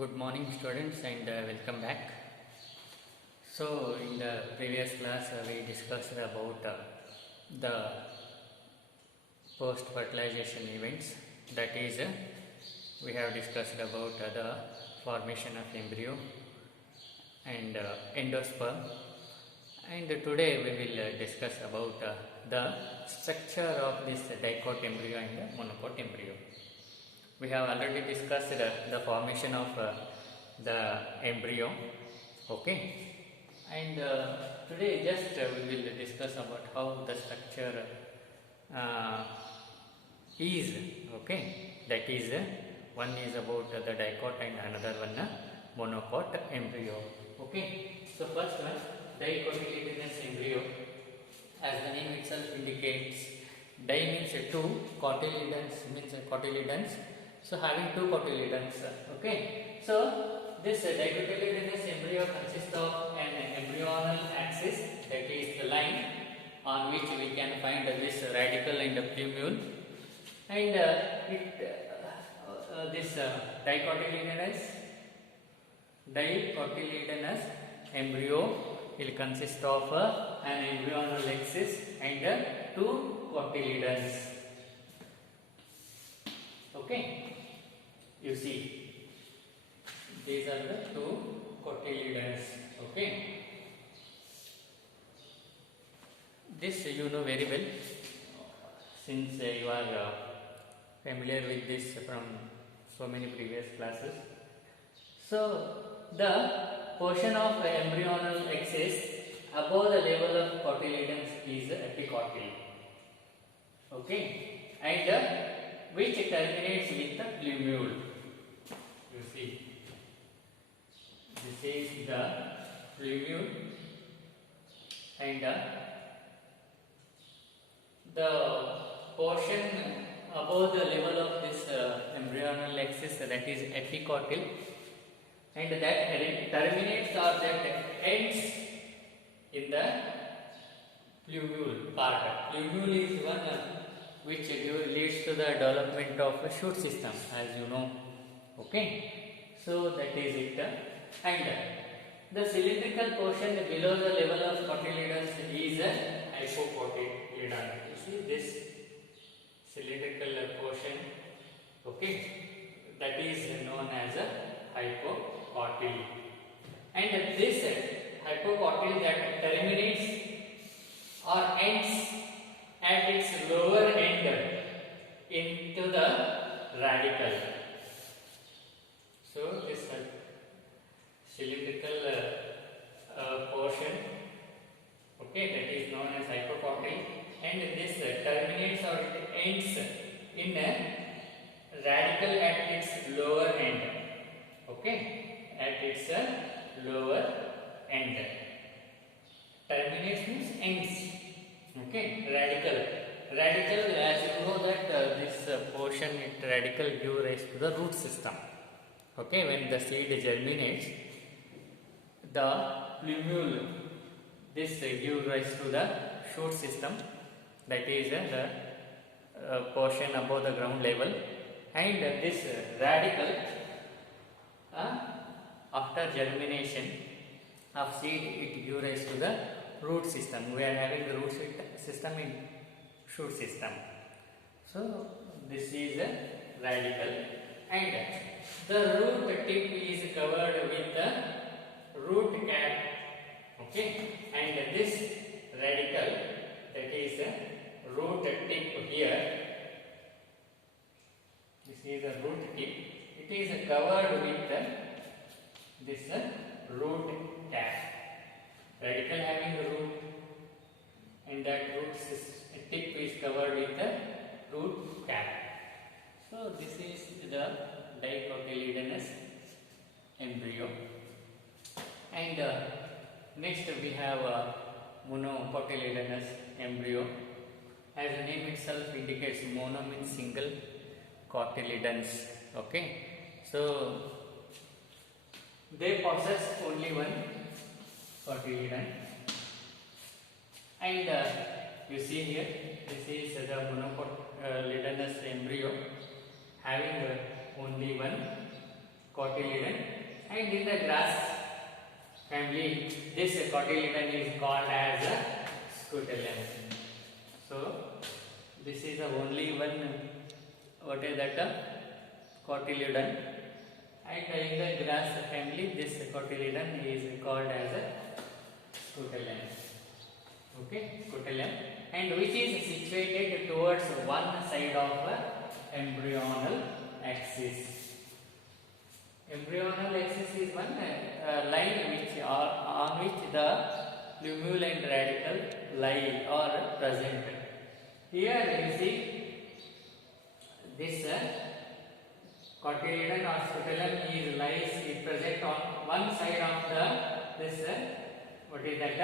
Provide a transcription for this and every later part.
Good morning students and welcome back. So in the previous class we discussed about the post fertilization events, that is we have discussed about the formation of embryo and endosperm, and today we will discuss about the structure of this dicot embryo and monocot embryo. We have already discussed the formation of the embryo, okay, and today just we will discuss about how the structure is, okay. That is one is about the dicot and another one monocot embryo, okay. So first one, dicotyledonous embryo. As the name itself indicates, di means two, cotyledons means cotyledons. So having two cotyledons, okay. So this dicotyledonous embryo consists of an embryonal axis, that is the line on which we can find this radical and plumule, and this dicotyledonous embryo will consist of an embryonal axis and two cotyledons, okay. You see, these are the two cotyledons, okay. This you know very well, since you are familiar with this from so many previous classes. So the portion of embryonal axis above the level of cotyledons is epicotyl, okay, and which terminates with the plumule. You see, this is the plumule, and the portion above the level of this embryonal axis, that is epicotyl, and that terminates or that ends in the plumule part. Plumule is one which leads to the development of a shoot system, as you know, okay. So that is it, and the cylindrical portion below the level of cotyledons is hypocotyledon. You see this cylindrical portion, okay, that is known as a hypocotyl, and this hypocotyl that terminates or ends at its lower end into the radical. So this cylindrical portion, okay, that is known as hypocotyl, and this terminates or it ends in a radical at its lower end, okay, at its lower end. Terminates means ends, okay. Radical, as you know that this portion, radical give rise to the root system, okay. When the seed germinates, the plumule, this give rise to the shoot system, that is the portion above the ground level, and this radical after germination of seed, it give rise to the root system. We are having the root system in shoot system. So this is a radical, and the root tip is covered with the root cap, okay, and this radical, that is a root tip here, this is a root tip, it is covered with this root cap. Radical having the root, and that root tip is covered with the root cap. So this is the dicotyledonous embryo, and next we have monocotyledonous embryo. As the name itself indicates, mono means single, cotyledons, okay. So they possess only one cotyledon, and you see here, this is the monocotyledonous embryo having only one cotyledon, and in the grass family this cotyledon is called as a scutellum. So this is the only one, what is that, cotyledon, and in the grass family this cotyledon is called as a scutellum. Okay, scutellum, and which is situated towards one side of embryonal axis. Embryonal axis is one line which on which the plumule and radical lie or present. Here you see this cotyledon or scutellum is present on one side of the this what is that,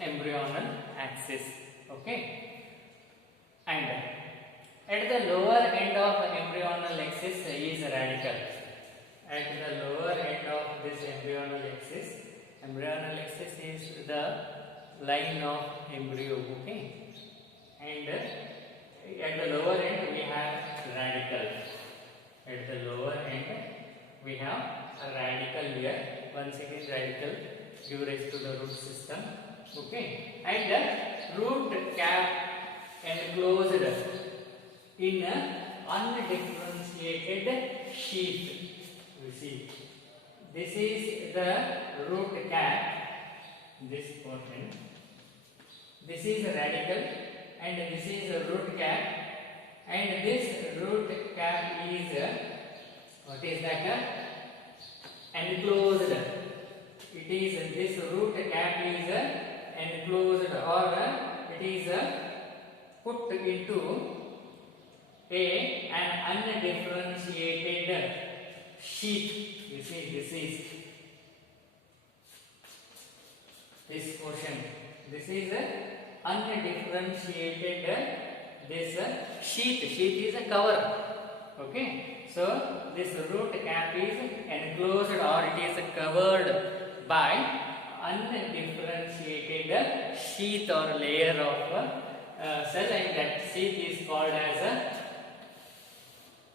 embryonal axis. Okay, and at the lower end of embryonal axis is radical. At the lower end of this embryonal axis is the line of embryo. Okay, and at the lower end we have radical. At the lower end we have a radical here. Once again radical give rise to the root system. Okay, and the root cap enclosed in a undifferentiated sheath. You see, this is the root cap, this portion. This is a radical and this is a root cap, and this root cap is what is that, enclosed. It is, this root cap is enclosed, or it is put into an undifferentiated sheath. You see, this is this portion. This is undifferentiated this sheath. Sheath is a cover. Okay, so this root cap is enclosed or it is covered by undifferentiated sheath or layer of cell, and that sheath is called as a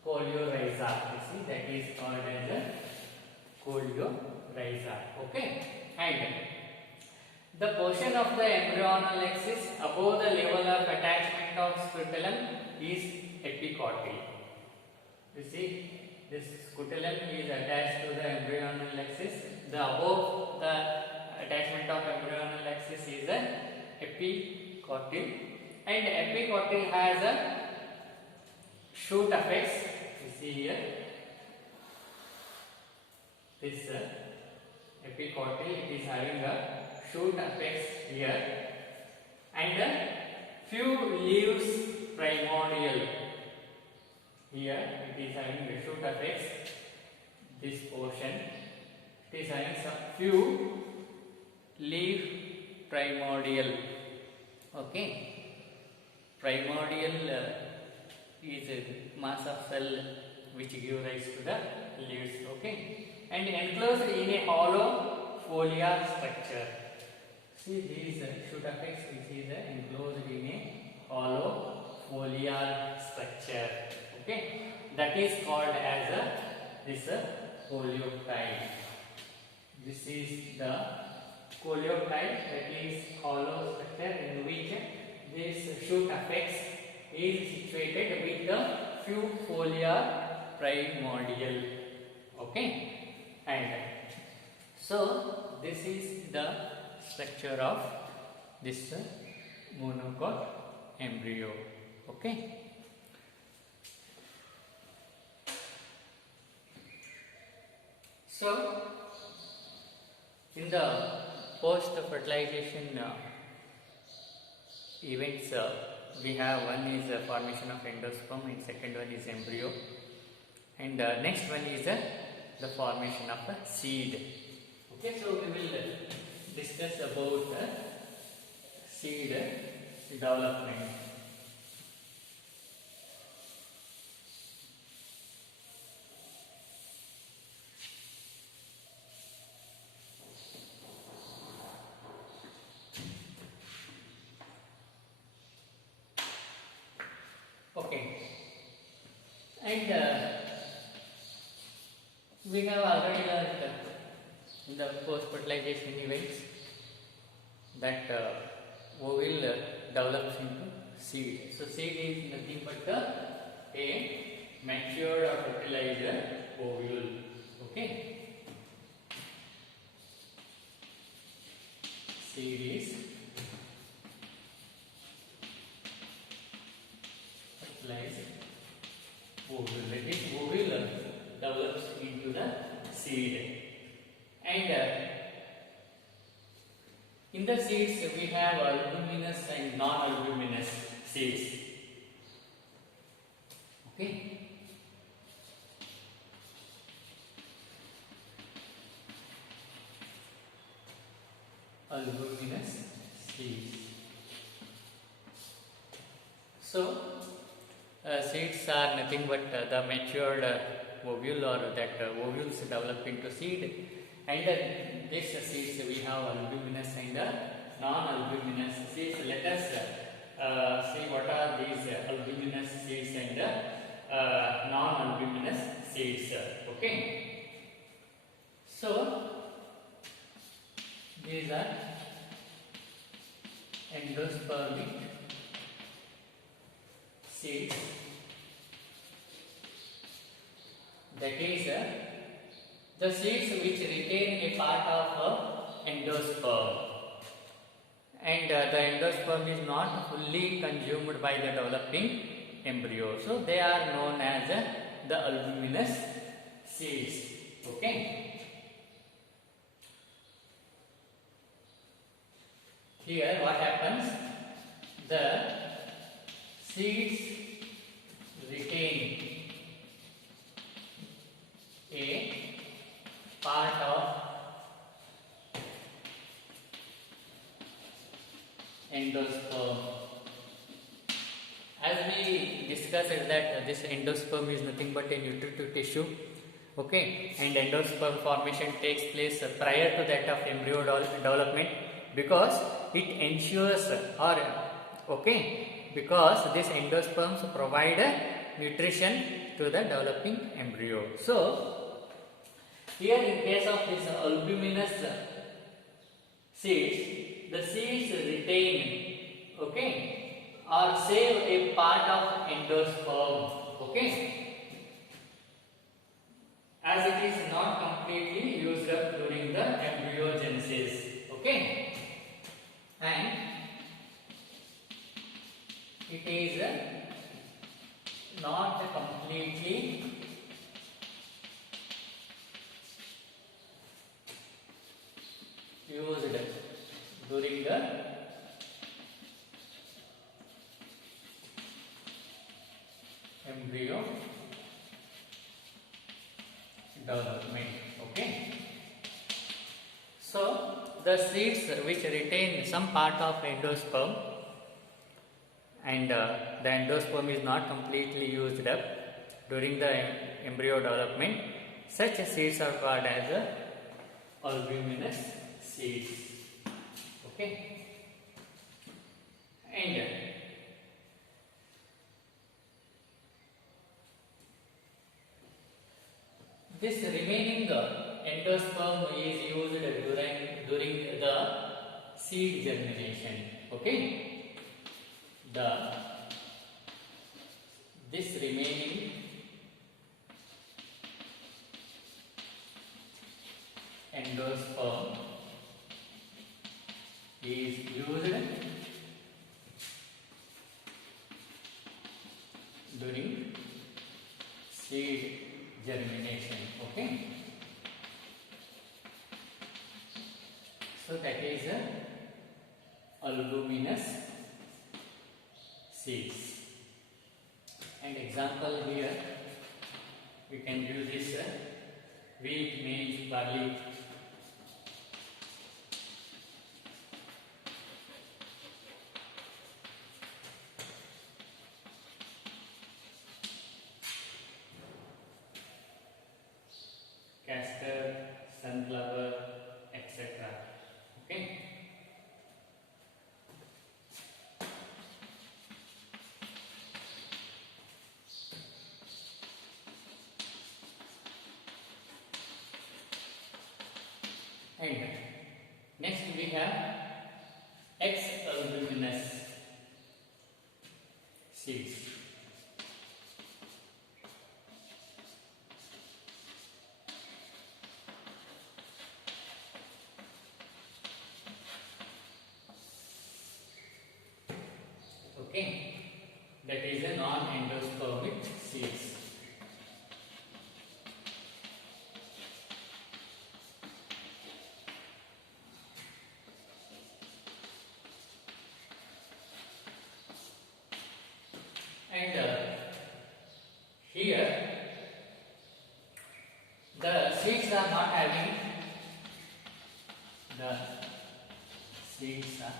chorioryza. You see, that is called as a chorioryza. Okay, and the portion of the embryonal axis above the level of attachment of scutellum is epicotyle. You see, this scutellum is attached to the embryonal axis. The above the attachment of embryonal axis is a epicotyle, and epicotyle has a shoot apex. You see here, this epicotyle, it is having a shoot apex here, and a few leaves primordial. Here it is having a shoot apex, this portion. It is having some few leaf primordial. Okay, primordial is a mass of cell which give rise to the leaves. Okay, and enclosed in a hollow foliar structure. See, these shoot apex which is enclosed in a hollow foliar structure. Okay, that is called as this coleoptile. This is the coleoptile, that is hollow structure in which this shoot apex is situated with the few foliar primordial. Okay, and so this is the structure of this monocot embryo. Okay. So, in the post-fertilization events, we have one is the formation of endosperm, and second one is embryo, and next one is the formation of a seed. Okay, so we will discuss about seed development. Okay, and we we have already learned in the post-fertilization events that ovule develops into seed. So seed is nothing but a matured or fertilized ovule. Okay. Seed is fertilized ovule. That is, ovule develops into the seed. And in the seeds we have albuminous and non-albuminous seeds. Okay. Albuminous seeds. So seeds are nothing but the matured ovule, or that ovules develop into seed, and these seeds we have albuminous and non-albuminous seeds. Let us see what are these albuminous seeds and non-albuminous seeds. Okay. So these are endospermic seeds. That is the seeds which retain a part of endosperm, and the endosperm is not fully consumed by the developing embryo. So they are known as the albuminous seeds. Okay. Here what happens? The seeds retain a part of endosperm. As we discussed that this endosperm is nothing but a nutritive tissue. Okay, and endosperm formation takes place prior to that of embryo development, because it ensures, or because these endosperms provide nutrition to the developing embryo. So here in case of this albuminous seeds, the seeds retain, or save a part of endosperm, as it is not completely used up during the embryogenesis, and it is not completely used during the embryo development. So the seeds which retain some part of endosperm, and the endosperm is not completely used up during the embryo development, such seeds are called as albuminous seeds. And this remaining endosperm is used during the seed germination. This remaining endosperm is used during seed germination. So that is albuminous seeds. And example here, we can use this wheat, maize, barley. Castor, sunflower, etc. And next we have X albuminous seeds. Okay, that is a non-endospermic seeds. And here the seeds are not having the seeds are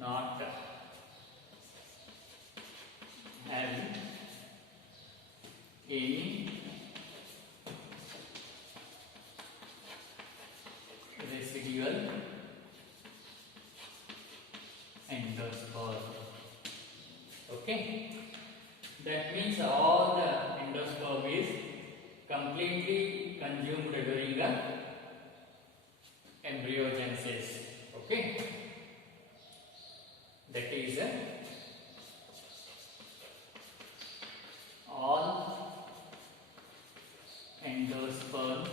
not having any residual endosperm. Okay, that means all the endosperm is completely consumed during the embryogenesis. Okay, that is all endosperm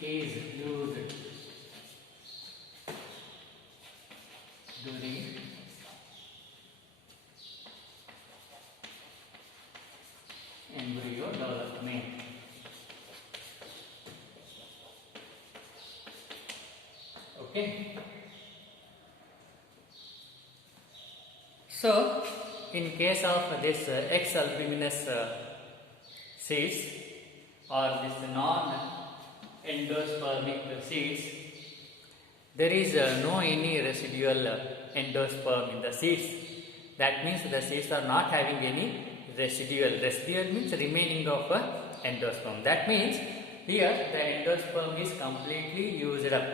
is used during embryo development. Okay. So, in case of this X albuminous seeds or this non-endospermic seeds, there is no any residual endosperm in the seeds. That means the seeds are not having any residual. Residual means remaining of endosperm. That means here the endosperm is completely used up.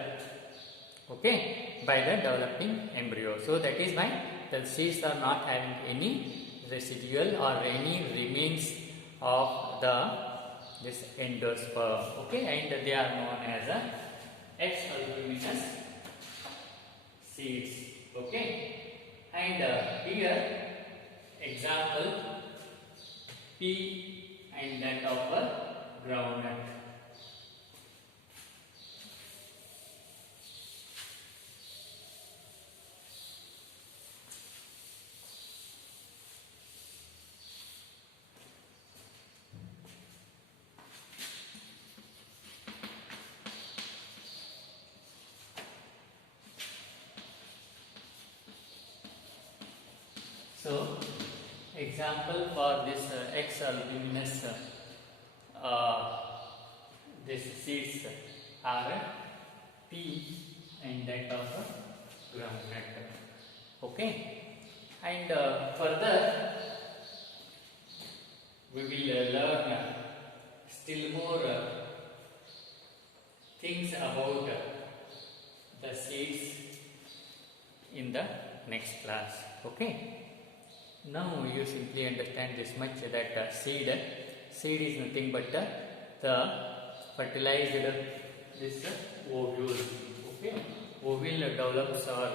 Okay, by the developing embryo. So that is why the seeds are not having any residual or any remains of this endosperm. Okay, and they are known as X albuminous seeds. Okay, and here example P and that of a groundnut. So, example for this X albuminous this seeds are P and that of groundnut. Okay, and further we will learn still more things about the seeds in the next class. Okay. Now you simply understand this much that seed is nothing but the fertilized this ovule. Okay, ovule develops or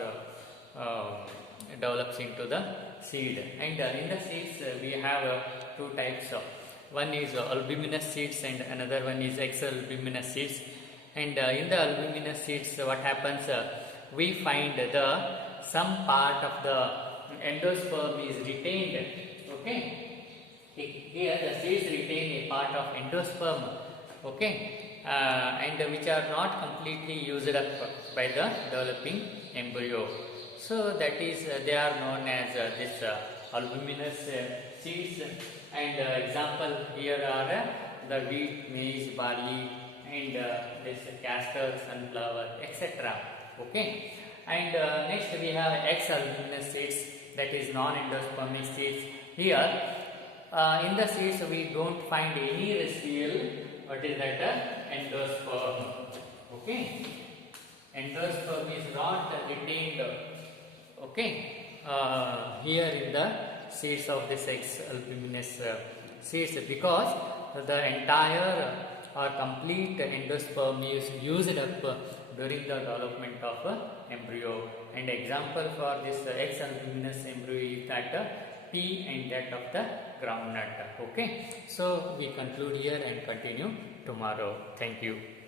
develops into the seed, and in the seeds we have two types of. One is albuminous seeds and another one is X albuminous seeds. And in the albuminous seeds, what happens? We find some part of the endosperm is retained. Okay, here the seeds retain a part of endosperm. Okay, and which are not completely used up by the developing embryo. So that is they are known as this albuminous seeds. And example here are the wheat, maize, barley, and this castor, sunflower, etc. Okay, and next we have X albuminous seeds, that is non-endospermic seeds. Here in the seeds we don't find any residual. What is that? Endosperm. Okay, endosperm is not retained. Okay, here in the seeds of this X albuminous seeds, because the entire or complete endosperm is used up during the development of embryo. And example for this X albuminous embryo is that pea and that of the groundnut. Okay, so we conclude here and continue tomorrow. Thank you.